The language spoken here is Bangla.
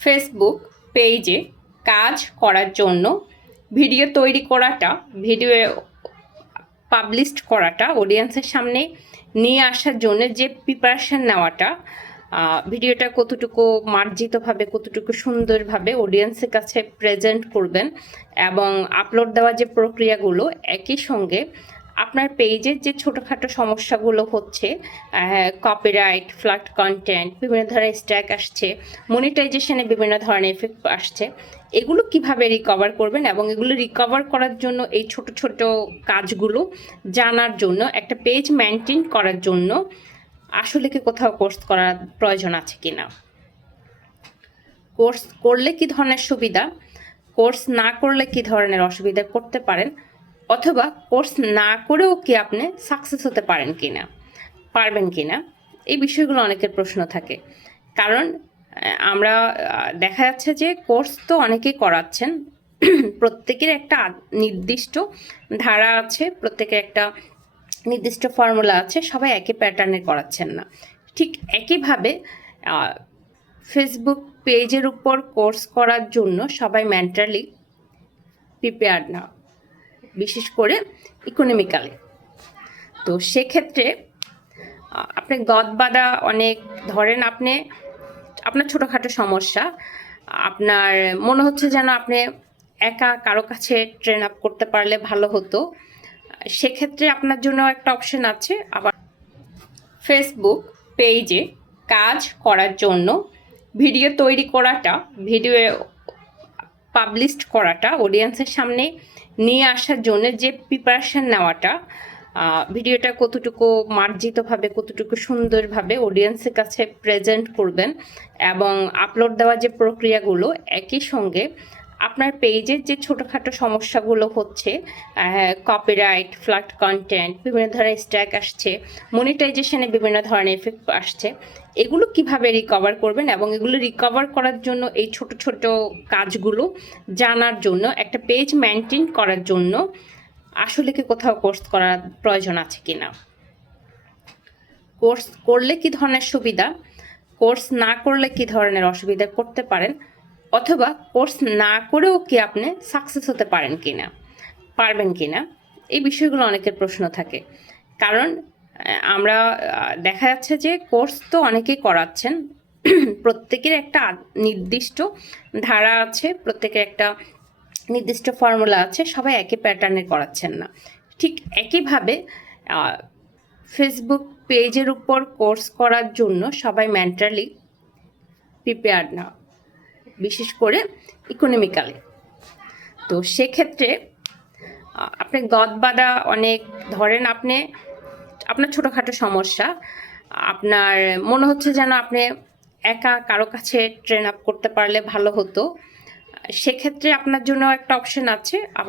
ফেসবুক পেজে কাজ করার জন্য ভিডিও তৈরি করাটা, ভিডিও পাবলিশ করাটা, অডিয়েন্সের সামনে নিয়ে আসার জন্য যে প্রিপারেশন নেওয়াটা, ভিডিওটা কতটুকু মার্জিতভাবে, কতটুকু সুন্দরভাবে অডিয়েন্সের কাছে প্রেজেন্ট করবেন এবং আপলোড দেওয়ার যে প্রক্রিয়াগুলো, একই সঙ্গে আপনার পেজের যে ছোটোখাটো সমস্যাগুলো হচ্ছে, কপিরাইট, ফ্ল্যাট কন্টেন্ট, বিভিন্ন ধরনের স্ট্যাক আসছে, মনিটাইজেশনে বিভিন্ন ধরনের এফেক্ট আসছে, এগুলো কিভাবে রিকভার করবেন এবং এগুলো রিকভার করার জন্য এই ছোট ছোট কাজগুলো জানার জন্য, একটা পেজ মেনটেন করার জন্য আসলে কি কোথাও কোর্স করার প্রয়োজন আছে কিনা, কোর্স করলে কি ধরনের সুবিধা, কোর্স না করলে কি ধরনের অসুবিধা করতে পারেন, অথবা কোর্স না করেও কি আপনি সাকসেস হতে পারেন কিনা, পারবেন কিনা, এই বিষয়গুলো অনেকের প্রশ্ন থাকে। কারণ আমরা দেখা যাচ্ছে যে কোর্স তো অনেকেই করাচ্ছেন, প্রত্যেকের একটা নির্দিষ্ট ধারা আছে, প্রত্যেকের একটা নির্দিষ্ট ফর্মুলা আছে, সবাই একই প্যাটার্নে করাচ্ছেন না। ঠিক একইভাবে ফেসবুক পেজের উপর কোর্স করার জন্য সবাই মেন্টালি প্রিপেয়ার্ড না, বিশেষ করে ইকোনমিক্যালি। তো সেক্ষেত্রে আপনি গদবাঁধা অনেক, ধরেন আপনি আপনার ছোটোখাটো সমস্যা, আপনার মনে হচ্ছে যেন আপনি একা কারো কাছে ট্রেন আপ করতে পারলে ভালো হতো, সেক্ষেত্রে আপনার জন্য একটা অপশন আছে। আবার ফেসবুক পেজে কাজ করার জন্য ভিডিও তৈরি করাটা, ভিডিও পাবলিশ করাটা, অডিয়েন্সের সামনে নিয়ে আসার জন্য যে প্রিপারেশন নেওয়াটা, ভিডিওটা কতটুকু মার্জিতভাবে, কতটুকু সুন্দরভাবে অডিয়েন্সের কাছে প্রেজেন্ট করবেন এবং আপলোড দেওয়ার যে প্রক্রিয়াগুলো, একই সঙ্গে আপনার পেজের যে ছোটোখাটো সমস্যাগুলো হচ্ছে, কপিরাইট, ফ্ল্যাট কন্টেন্ট, বিভিন্ন ধরনের স্ট্যাক আসছে, মনিটাইজেশনে বিভিন্ন ধরনের এফেক্ট আসছে, এগুলো কিভাবে রিকভার করবেন এবং এগুলো রিকভার করার জন্য এই ছোট ছোট কাজগুলো জানার জন্য, একটা পেজ মেনটেন করার জন্য আসলে কি কোথাও কোর্স করার প্রয়োজন আছে কিনা, কোর্স করলে কি ধরনের সুবিধা, কোর্স না করলে কি ধরনের অসুবিধা করতে পারেন, অথবা কোর্স না করেও কি আপনি সাকসেস হতে পারেন কিনা, পারবেন কিনা, এই বিষয়গুলো অনেকের প্রশ্ন থাকে। কারণ আমরা দেখা যাচ্ছে যে কোর্স তো অনেকেই করাচ্ছেন, প্রত্যেকের একটা নির্দিষ্ট ধারা আছে, প্রত্যেকের একটা নির্দিষ্ট ফর্মুলা আছে, সবাই একই প্যাটার্নে করাচ্ছেন না। ঠিক একইভাবে ফেসবুক পেজের উপর কোর্স করার জন্য সবাই মেন্টালি প্রিপেয়ার্ড না, বিশেষ করে ইকোনমিক্যালি। তো সেক্ষেত্রে আপনি গদবাঁধা অনেক, ধরেন আপনি আপনার ছোটোখাটো সমস্যা, আপনার মনে হচ্ছে যেন আপনি একা কারো কাছে ট্রেন আপ করতে পারলে ভালো হতো, সেক্ষেত্রে আপনার জন্য একটা অপশন আছে। আবার